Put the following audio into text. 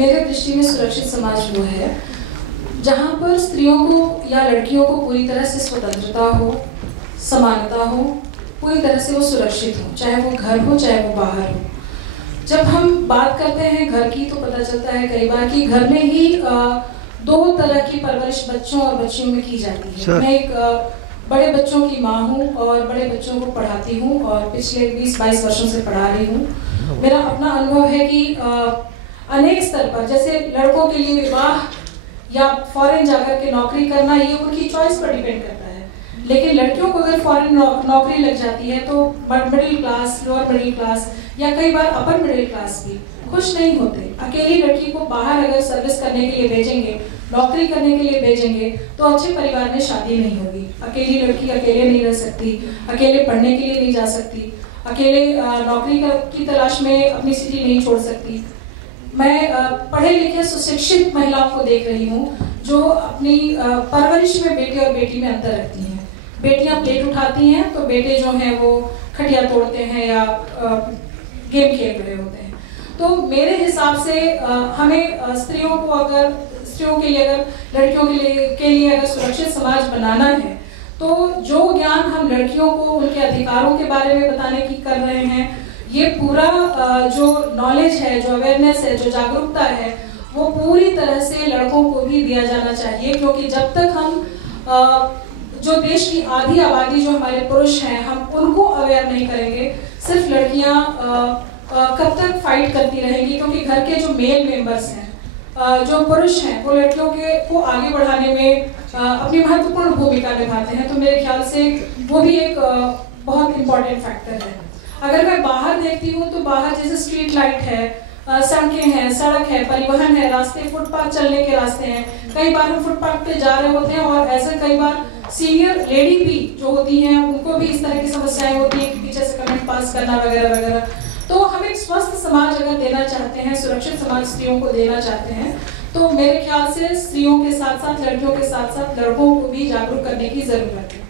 मेरे दृष्टि में सुरक्षित समाज वो है जहाँ पर स्त्रियों को या लड़कियों को पूरी तरह से स्वतंत्रता हो, समानता हो, पूरी तरह से वो सुरक्षित हो, चाहे वो घर हो चाहे वो बाहर हो। जब हम बात करते हैं घर की तो पता चलता है कई बार कि घर में ही दो तरह की परवरिश बच्चों और बच्चियों में की जाती है। मैं एक बड़े बच्चों की माँ हूँ और बड़े बच्चों को पढ़ाती हूँ और पिछले 20-22 वर्षों से पढ़ा रही हूँ। मेरा अपना अनुभव है कि अनेक स्तर पर, जैसे लड़कों के लिए विवाह या फॉरेन जाकर के नौकरी करना ये उनकी चॉइस पर डिपेंड करता है, लेकिन लड़कियों को अगर फॉरेन नौकरी लग जाती है तो middle class, lower middle class या कई बार अपर मिडिल क्लास भी खुश नहीं होते। अकेली लड़की को बाहर अगर सर्विस करने के लिए भेजेंगे, नौकरी करने के लिए भेजेंगे तो अच्छे परिवार में शादी नहीं होगी। अकेली लड़की अकेले नहीं रह सकती, अकेले पढ़ने के लिए नहीं जा सकती, अकेले नौकरी की तलाश में अपनी सिटी नहीं छोड़ सकती। मैं पढ़े लिखे सुशिक्षित महिलाओं को देख रही हूँ जो अपनी परवरिश में बेटे और बेटी में अंतर रखती हैं। बेटियां प्लेट उठाती हैं तो बेटे जो हैं वो खटिया तोड़ते हैं या गेम खेल रहे होते हैं। तो मेरे हिसाब से हमें स्त्रियों के लिए अगर लड़कियों के लिए अगर सुरक्षित समाज बनाना है तो जो ज्ञान हम लड़कियों को उनके अधिकारों के बारे में बताने की कर रहे हैं, ये पूरा जो नॉलेज है, जो अवेयरनेस है, जो जागरूकता है, वो पूरी तरह से लड़कों को भी दिया जाना चाहिए। क्योंकि जब तक हम जो देश की आधी आबादी जो हमारे पुरुष हैं, हम उनको अवेयर नहीं करेंगे, सिर्फ लड़कियां कब तक फाइट करती रहेंगी। क्योंकि घर के जो मेल मेंबर्स हैं, जो पुरुष हैं, वो लड़कियों को आगे बढ़ाने में अपनी महत्वपूर्ण भूमिका निभाते हैं। तो मेरे ख्याल से वो भी एक बहुत इम्पोर्टेंट फैक्टर है। अगर मैं बाहर देखती हूँ तो बाहर जैसे स्ट्रीट लाइट है, सड़कें हैं, सड़क है, परिवहन है, रास्ते, फुटपाथ चलने के रास्ते हैं। कई बार हम फुटपाथ पे जा रहे होते हैं और ऐसे कई बार सीनियर लेडी भी जो होती हैं उनको भी इस तरह की समस्याएं होती हैं कि पीछे से कमेंट पास करना वगैरह वगैरह। तो हम एक स्वस्थ समाज अगर देना चाहते हैं, सुरक्षित समाज स्त्रियों को देना चाहते हैं, तो मेरे ख्याल से स्त्रियों के साथ साथ लड़कियों के साथ साथ लड़कों को भी जागरूक करने की जरूरत है।